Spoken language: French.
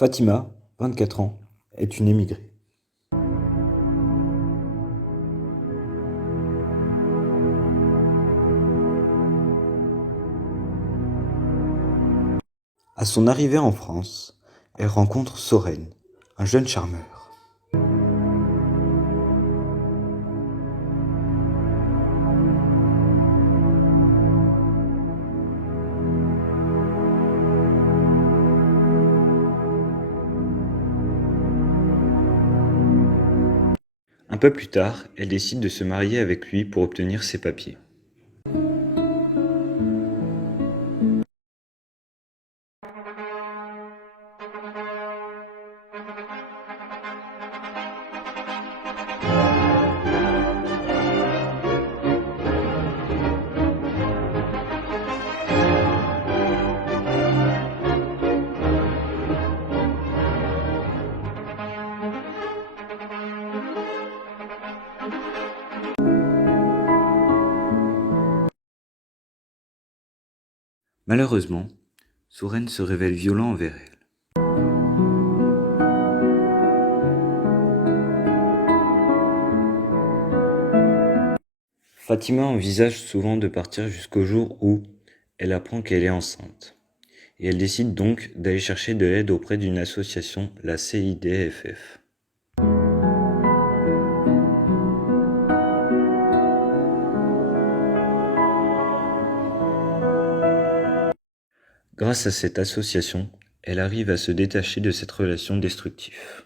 Fatima, 24 ans, est une émigrée. À son arrivée en France, elle rencontre Soren, un jeune charmeur. Un peu plus tard, elle décide de se marier avec lui pour obtenir ses papiers. Malheureusement, Soren se révèle violent envers elle. Fatima envisage souvent de partir jusqu'au jour où elle apprend qu'elle est enceinte. Et elle décide donc d'aller chercher de l'aide auprès d'une association, la CIDFF. Grâce à cette association, elle arrive à se détacher de cette relation destructive.